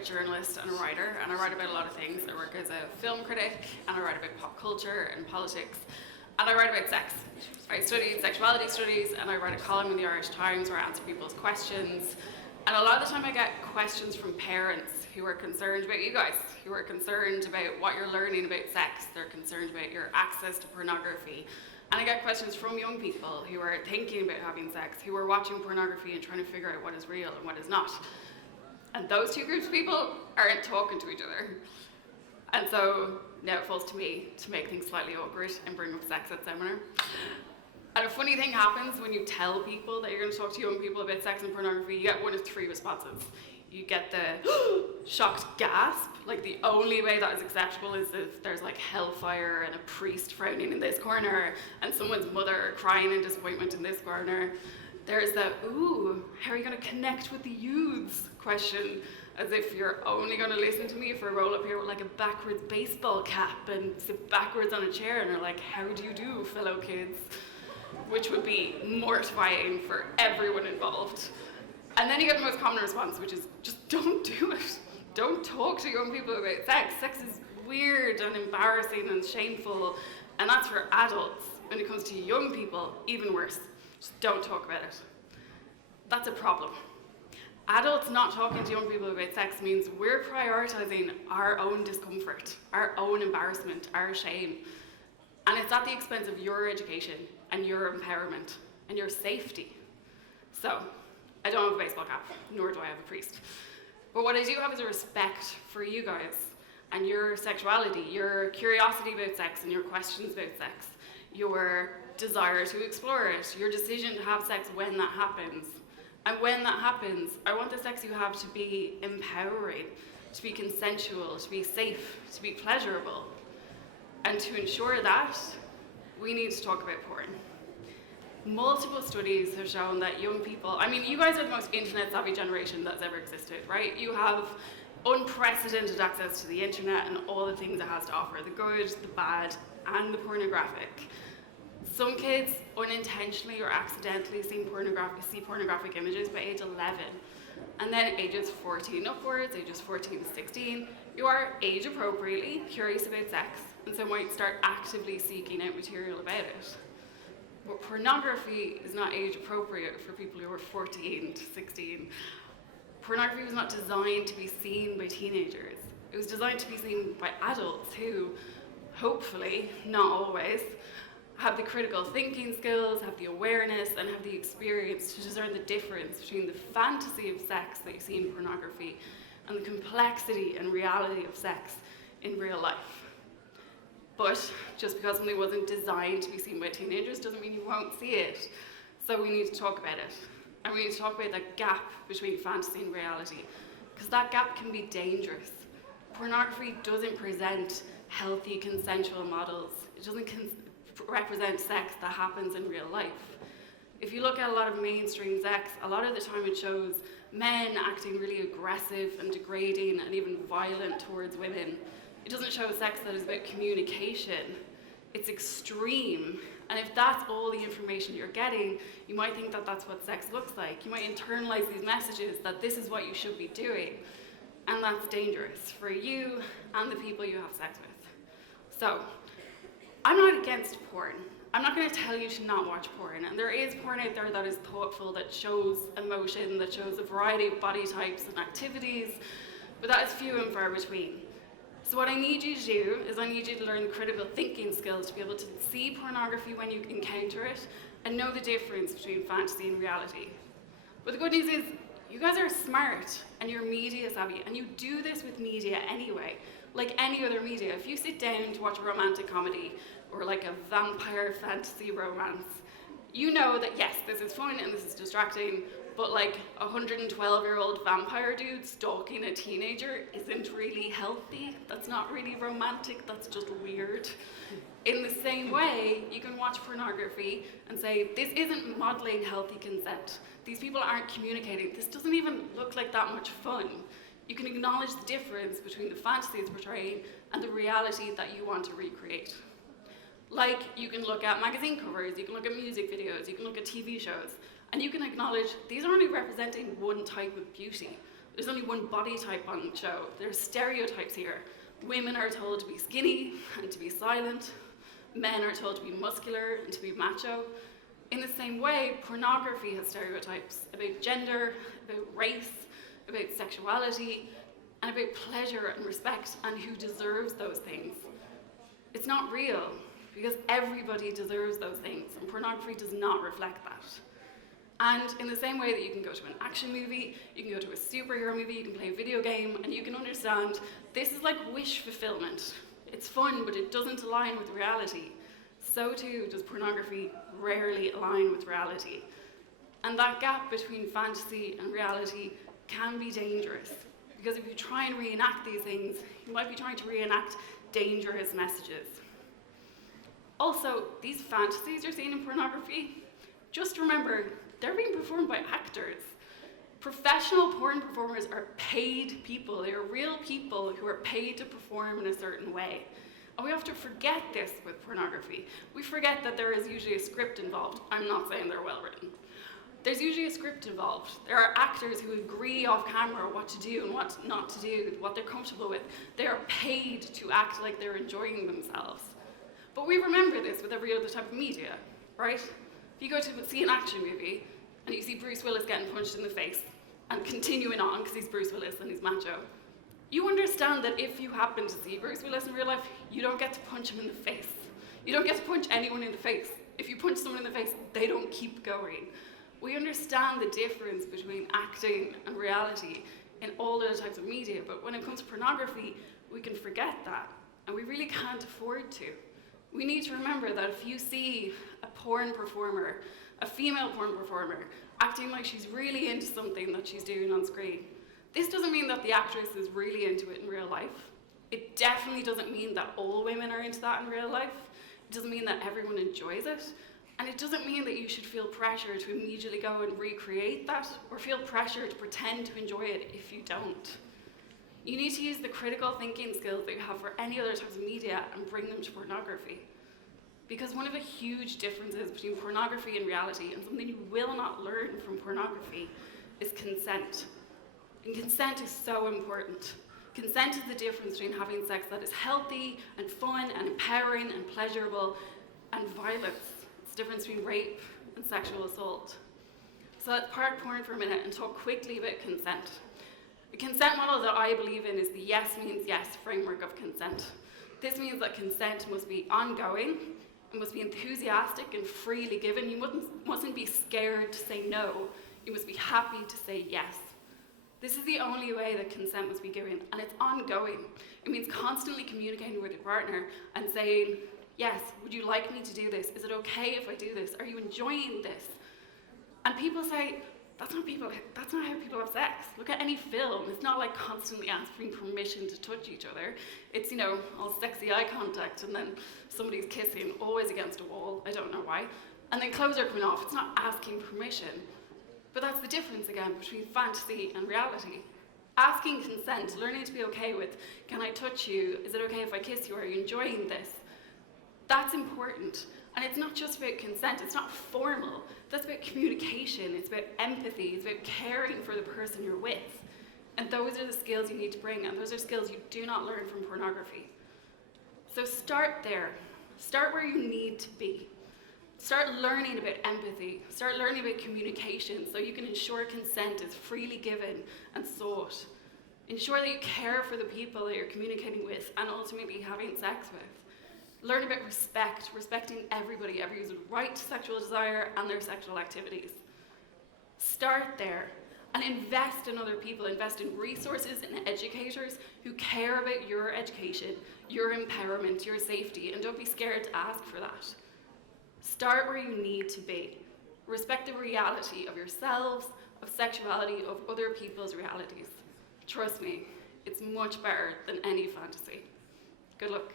a journalist and a writer, and I write about a lot of things. I work as a film critic, and I write about pop culture and politics, and I write about sex. I studied Sexuality Studies, and I write a column in the Irish Times where I answer people's questions. And a lot of the time I get questions from parents who are concerned about you guys, who are concerned about what you're learning about sex. They're concerned about your access to pornography. And I get questions from young people who are thinking about having sex, who are watching pornography and trying to figure out what is real and what is not. And those two groups of people aren't talking to each other. And so now it falls to me to make things slightly awkward and bring up sex at Zeminar. And a funny thing happens when you tell people that you're going to talk to young people about sex and pornography. You get one of three responses. You get the shocked gasp, like the only way that is acceptable is if there's like hellfire and a priest frowning in this corner and someone's mother crying in disappointment in this corner. There's the, ooh, how are you going to connect with the youths question, as if you're only going to listen to me if I roll up here with like a backwards baseball cap and sit backwards on a chair and are like, how do you do, fellow kids? Which would be mortifying for everyone involved. And then you get the most common response, which is just don't do it. Don't talk to young people about sex. Sex is weird and embarrassing and shameful, and that's for adults. When it comes to young people, even worse. Just don't talk about it. That's a problem. Adults not talking to young people about sex means we're prioritizing our own discomfort, our own embarrassment, our shame. And it's at the expense of your education and your empowerment and your safety. So, I don't have a baseball cap, nor do I have a priest. But what I do have is a respect for you guys and your sexuality, your curiosity about sex and your questions about sex, your desire to explore it, your decision to have sex when that happens. And when that happens, I want the sex you have to be empowering, to be consensual, to be safe, to be pleasurable. And to ensure that, we need to talk about porn. Multiple studies have shown that young people, I mean, you guys are the most internet savvy generation that's ever existed, right? You have unprecedented access to the internet and all the things it has to offer, the good, the bad, and the pornographic. Some kids unintentionally or accidentally see pornographic images by age 11. And then ages 14 upwards, ages 14 to 16, you are age appropriately curious about sex, and so might start actively seeking out material about it. But pornography is not age appropriate for people who are 14 to 16. Pornography was not designed to be seen by teenagers. It was designed to be seen by adults who, hopefully, not always, have the critical thinking skills, have the awareness, and have the experience to discern the difference between the fantasy of sex that you see in pornography and the complexity and reality of sex in real life. But just because something wasn't designed to be seen by teenagers doesn't mean you won't see it. So we need to talk about it. And we need to talk about that gap between fantasy and reality, because that gap can be dangerous. Pornography doesn't present healthy, consensual models. It doesn't represent sex that happens in real life. If you look at a lot of mainstream sex, a lot of the time it shows men acting really aggressive and degrading and even violent towards women. It doesn't show sex that is about communication. It's extreme. And if that's all the information you're getting, you might think that that's what sex looks like. You might internalize these messages that this is what you should be doing. And that's dangerous for you and the people you have sex with. So, I'm not against porn. I'm not going to tell you to not watch porn. And there is porn out there that is thoughtful, that shows emotion, that shows a variety of body types and activities, but that is few and far between. So what I need you to do is I need you to learn critical thinking skills to be able to see pornography when you encounter it and know the difference between fantasy and reality. But the good news is you guys are smart and you're media savvy, and you do this with media anyway. Like any other media, if you sit down to watch a romantic comedy or like a vampire fantasy romance, you know that yes, this is fun and this is distracting, but like a 112-year-old vampire dude stalking a teenager isn't really healthy. That's not really romantic, that's just weird. In the same way, you can watch pornography and say, this isn't modeling healthy consent. These people aren't communicating. This doesn't even look like that much fun. You can acknowledge the difference between the fantasy it's portraying and the reality that you want to recreate. Like, you can look at magazine covers, you can look at music videos, you can look at TV shows, and you can acknowledge these are only representing one type of beauty. There's only one body type on the show. There's stereotypes here. Women are told to be skinny and to be silent. Men are told to be muscular and to be macho. In the same way, pornography has stereotypes about gender, about race, about sexuality, and about pleasure and respect and who deserves those things. It's not real, because everybody deserves those things, and pornography does not reflect that. And in the same way that you can go to an action movie, you can go to a superhero movie, you can play a video game, and you can understand this is like wish fulfillment. It's fun, but it doesn't align with reality. So too does pornography rarely align with reality. And that gap between fantasy and reality can be dangerous, because if you try and reenact these things, you might be trying to reenact dangerous messages. Also, these fantasies you're seeing in pornography, just remember, they're being performed by actors. Professional porn performers are paid people. They are real people who are paid to perform in a certain way. And we often forget this with pornography. We forget that there is usually a script involved. I'm not saying they're well written. There's usually a script involved. There are actors who agree off camera what to do and what not to do, what they're comfortable with. They are paid to act like they're enjoying themselves. But we remember this with every other type of media, right? If you go to see an action movie and you see Bruce Willis getting punched in the face and continuing on because he's Bruce Willis and he's macho, you understand that if you happen to see Bruce Willis in real life, you don't get to punch him in the face. You don't get to punch anyone in the face. If you punch someone in the face, they don't keep going. We understand the difference between acting and reality in all other types of media, but when it comes to pornography, we can forget that, and we really can't afford to. We need to remember that if you see a porn performer, a female porn performer, acting like she's really into something that she's doing on screen, this doesn't mean that the actress is really into it in real life. It definitely doesn't mean that all women are into that in real life. It doesn't mean that everyone enjoys it. And it doesn't mean that you should feel pressure to immediately go and recreate that, or feel pressure to pretend to enjoy it if you don't. You need to use the critical thinking skills that you have for any other types of media and bring them to pornography. Because one of the huge differences between pornography and reality, and something you will not learn from pornography, is consent. And consent is so important. Consent is the difference between having sex that is healthy and fun and empowering and pleasurable, and violence. It's the difference between rape and sexual assault. So let's park porn for a minute and talk quickly about consent. The consent model that I believe in is the yes means yes framework of consent. This means that consent must be ongoing, it must be enthusiastic and freely given. You mustn't be scared to say no, you must be happy to say yes. This is the only way that consent must be given, and it's ongoing. It means constantly communicating with your partner and saying, yes, would you like me to do this? Is it okay if I do this? Are you enjoying this? And people say, that's not how people have sex. Look at any film. It's not like constantly asking permission to touch each other. It's, all sexy eye contact, and then somebody's kissing, always against a wall. I don't know why. And then clothes are coming off. It's not asking permission. But that's the difference, again, between fantasy and reality. Asking consent, learning to be okay with, can I touch you? Is it okay if I kiss you? Are you enjoying this? That's important. And it's not just about consent, it's not formal. That's about communication, it's about empathy, it's about caring for the person you're with. And those are the skills you need to bring, and those are skills you do not learn from pornography. So start there. Start where you need to be. Start learning about empathy. Start learning about communication so you can ensure consent is freely given and sought. Ensure that you care for the people that you're communicating with and ultimately having sex with. Learn about respect, respecting everybody, everyone's right to sexual desire and their sexual activities. Start there and invest in other people, invest in resources and educators who care about your education, your empowerment, your safety, and don't be scared to ask for that. Start where you need to be. Respect the reality of yourselves, of sexuality, of other people's realities. Trust me, it's much better than any fantasy. Good luck.